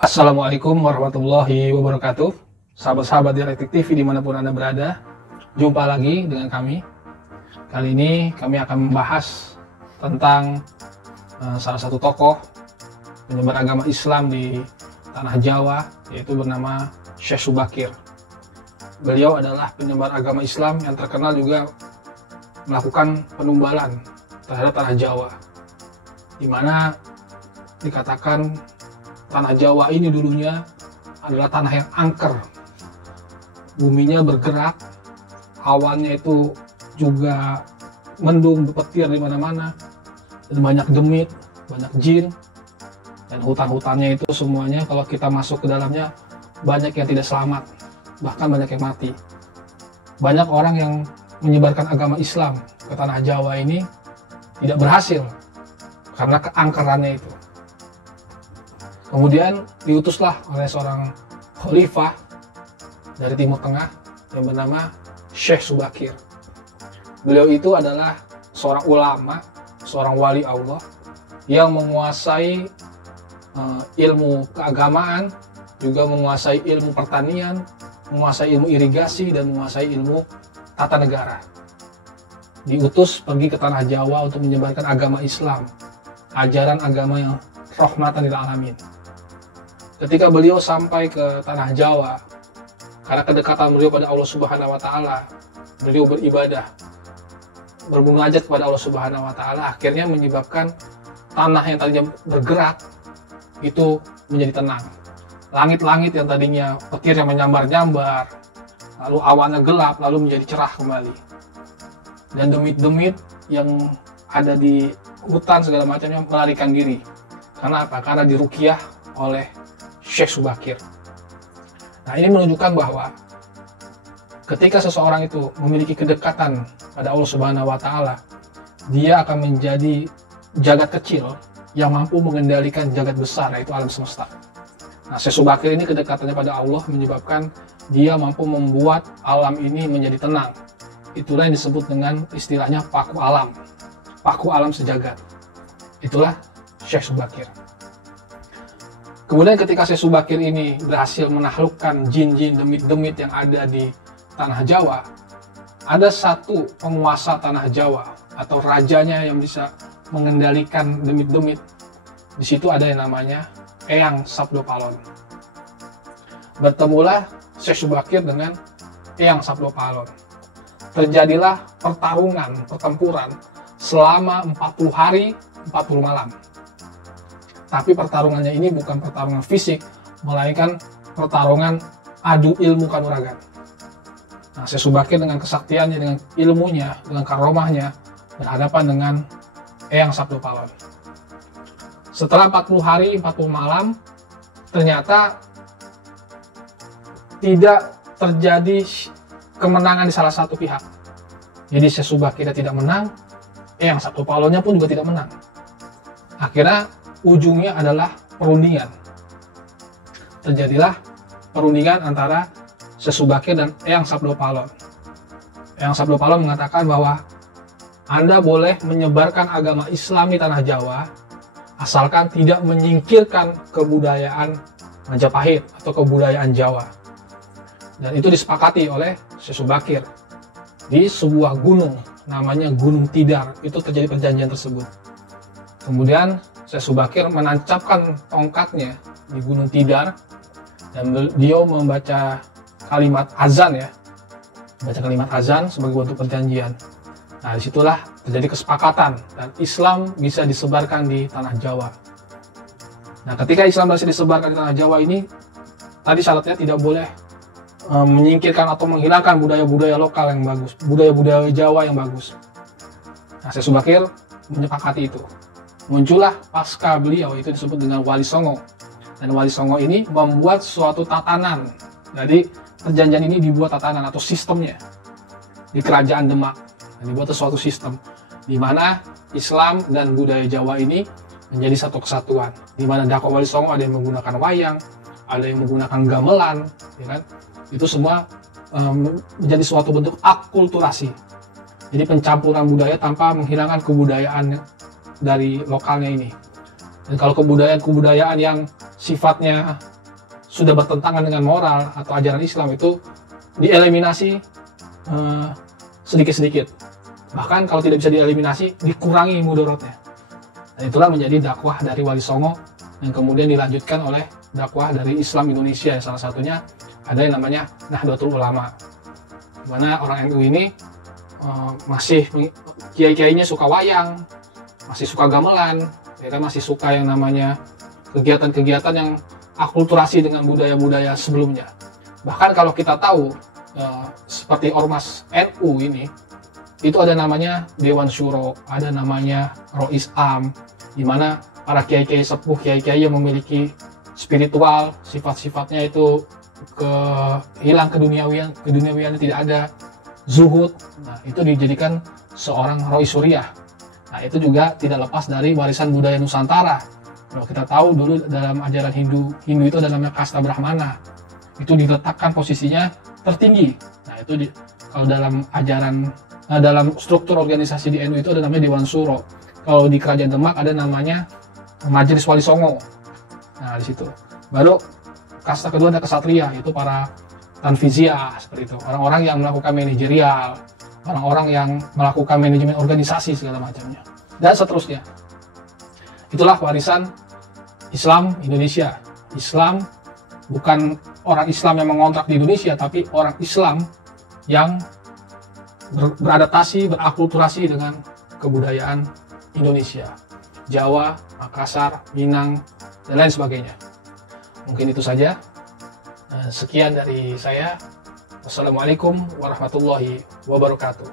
Assalamualaikum warahmatullahi wabarakatuh. Sahabat-sahabat Dialektik TV dimanapun Anda berada, jumpa lagi dengan kami. Kali ini kami akan membahas tentang salah satu tokoh penyebar agama Islam di tanah Jawa, yaitu bernama Syekh Subakir. Beliau adalah penyebar agama Islam yang terkenal juga melakukan penumbalan terhadap tanah Jawa, di mana dikatakan tanah Jawa ini dulunya adalah tanah yang angker, buminya bergerak, awannya itu juga mendung, berpetir di mana-mana, dan banyak demit, banyak jin, dan hutan-hutannya itu semuanya kalau kita masuk ke dalamnya banyak yang tidak selamat, bahkan banyak yang mati. Banyak orang yang menyebarkan agama Islam ke tanah Jawa ini tidak berhasil karena keangkerannya itu. Kemudian diutuslah oleh seorang khalifah dari Timur Tengah yang bernama Syekh Subakir. Beliau itu adalah seorang ulama, seorang wali Allah yang menguasai ilmu keagamaan, juga menguasai ilmu pertanian, menguasai ilmu irigasi, dan menguasai ilmu tata negara. Diutus pergi ke tanah Jawa untuk menyebarkan agama Islam, ajaran agama yang rahmatan lil alamin. Ketika beliau sampai ke tanah Jawa, karena kedekatan beliau pada Allah Subhanahu wa taala, beliau beribadah, bermunajat kepada Allah Subhanahu wa taala, akhirnya menyebabkan tanah yang tadinya bergerak itu menjadi tenang. Langit-langit yang tadinya petir yang menyambar-nyambar, lalu awannya gelap, lalu menjadi cerah kembali. Dan demit-demit yang ada di hutan segala macamnya melarikan diri. Karena apa? Karena diruqyah oleh Syekh Subakir. Nah, ini menunjukkan bahwa ketika seseorang itu memiliki kedekatan pada Allah Subhanahu wa taala, dia akan menjadi jagat kecil yang mampu mengendalikan jagat besar, yaitu alam semesta. Nah, Syekh Subakir ini kedekatannya pada Allah menyebabkan dia mampu membuat alam ini menjadi tenang. Itulah yang disebut dengan istilahnya paku alam sejagat. Itulah Syekh Subakir. Kemudian ketika Syekh Subakir ini berhasil menaklukkan jin-jin, demit-demit yang ada di tanah Jawa, ada satu penguasa tanah Jawa atau rajanya yang bisa mengendalikan demit-demit. Di situ ada yang namanya Eyang Sabdopalon. Bertemulah Syekh Subakir dengan Eyang Sabdopalon. Terjadilah pertempuran selama 40 hari, 40 malam. Tapi pertarungannya ini bukan pertarungan fisik, melainkan pertarungan adu ilmu kanuragan. Nah, Syekh Subakir dengan kesaktiannya, dengan ilmunya, dengan karomahnya, berhadapan dengan Eyang Sabdopalon. Setelah 40 hari, 40 malam, ternyata tidak terjadi kemenangan di salah satu pihak. Jadi Syekh Subakir tidak menang, Eyang Sabdopalonnya pun juga tidak menang. Akhirnya ujungnya adalah perundingan. Terjadilah perundingan antara Syekh Subakir dan Eyang Sabdopalon. Eyang Sabdopalon mengatakan bahwa Anda boleh menyebarkan agama Islam di tanah Jawa asalkan tidak menyingkirkan kebudayaan Majapahit atau kebudayaan Jawa. Dan itu disepakati oleh Syekh Subakir di sebuah gunung namanya Gunung Tidar. Itu terjadi perjanjian tersebut. Kemudian Syekh Subakir menancapkan tongkatnya di Gunung Tidar dan beliau membaca kalimat azan ya, membaca kalimat azan sebagai bentuk perjanjian. Nah, disitulah terjadi kesepakatan dan Islam bisa disebarkan di tanah Jawa. Nah, ketika Islam bisa disebarkan di tanah Jawa ini, tadi syaratnya tidak boleh menyingkirkan atau menghilangkan budaya-budaya lokal yang bagus, budaya-budaya Jawa yang bagus. Nah, Syekh Subakir menyepakati itu. Muncullah pasca beliau, itu disebut dengan Wali Songo. Dan Wali Songo ini membuat suatu tatanan. Jadi perjanjian ini dibuat tatanan atau sistemnya di Kerajaan Demak. Dan dibuat suatu sistem di mana Islam dan budaya Jawa ini menjadi satu kesatuan. Di mana dakwah Wali Songo ada yang menggunakan wayang, ada yang menggunakan gamelan, ya kan? Itu semua menjadi suatu bentuk akulturasi. Jadi pencampuran budaya tanpa menghilangkan kebudayaan dari lokalnya ini. Dan kalau kebudayaan-kebudayaan yang sifatnya sudah bertentangan dengan moral atau ajaran Islam itu dieliminasi sedikit-sedikit. Bahkan kalau tidak bisa dieliminasi, dikurangi mudaratnya. Dan itulah menjadi dakwah dari Wali Songo yang kemudian dilanjutkan oleh dakwah dari Islam Indonesia. Salah satunya ada yang namanya Nahdlatul Ulama, di mana orang NU ini masih kiai-kiainya suka wayang, masih suka gamelan, ya kan, masih suka yang namanya kegiatan-kegiatan yang akulturasi dengan budaya-budaya sebelumnya. Bahkan kalau kita tahu seperti ormas NU ini, itu ada namanya Dewan Syuro, ada namanya Rois Am, di mana para kiai-kiai sepuh, kiai-kiai yang memiliki spiritual, sifat-sifatnya itu hilang keduniawian tidak ada, zuhud. Nah, itu dijadikan seorang Rois Suriah. Nah, itu juga tidak lepas dari warisan budaya Nusantara. Kalau kita tahu dulu dalam ajaran Hindu itu ada namanya kasta Brahmana. Itu diletakkan posisinya tertinggi. Nah, itu kalau dalam ajaran dalam struktur organisasi di NU itu ada namanya Dewan Syuro. Kalau di Kerajaan Demak ada namanya Majelis Wali Songo. Nah, di situ. Baru kasta kedua ada kesatria, itu para tanfiziyah seperti itu. Orang-orang yang melakukan manajerial, orang-orang yang melakukan manajemen organisasi segala macamnya. Dan seterusnya. Itulah warisan Islam Indonesia. Islam bukan orang Islam yang mengontrak di Indonesia, tapi orang Islam yang beradaptasi, berakulturasi dengan kebudayaan Indonesia, Jawa, Makassar, Minang, dan lain sebagainya. Mungkin itu saja. Sekian dari saya. Wassalamualaikum warahmatullahi wabarakatuh.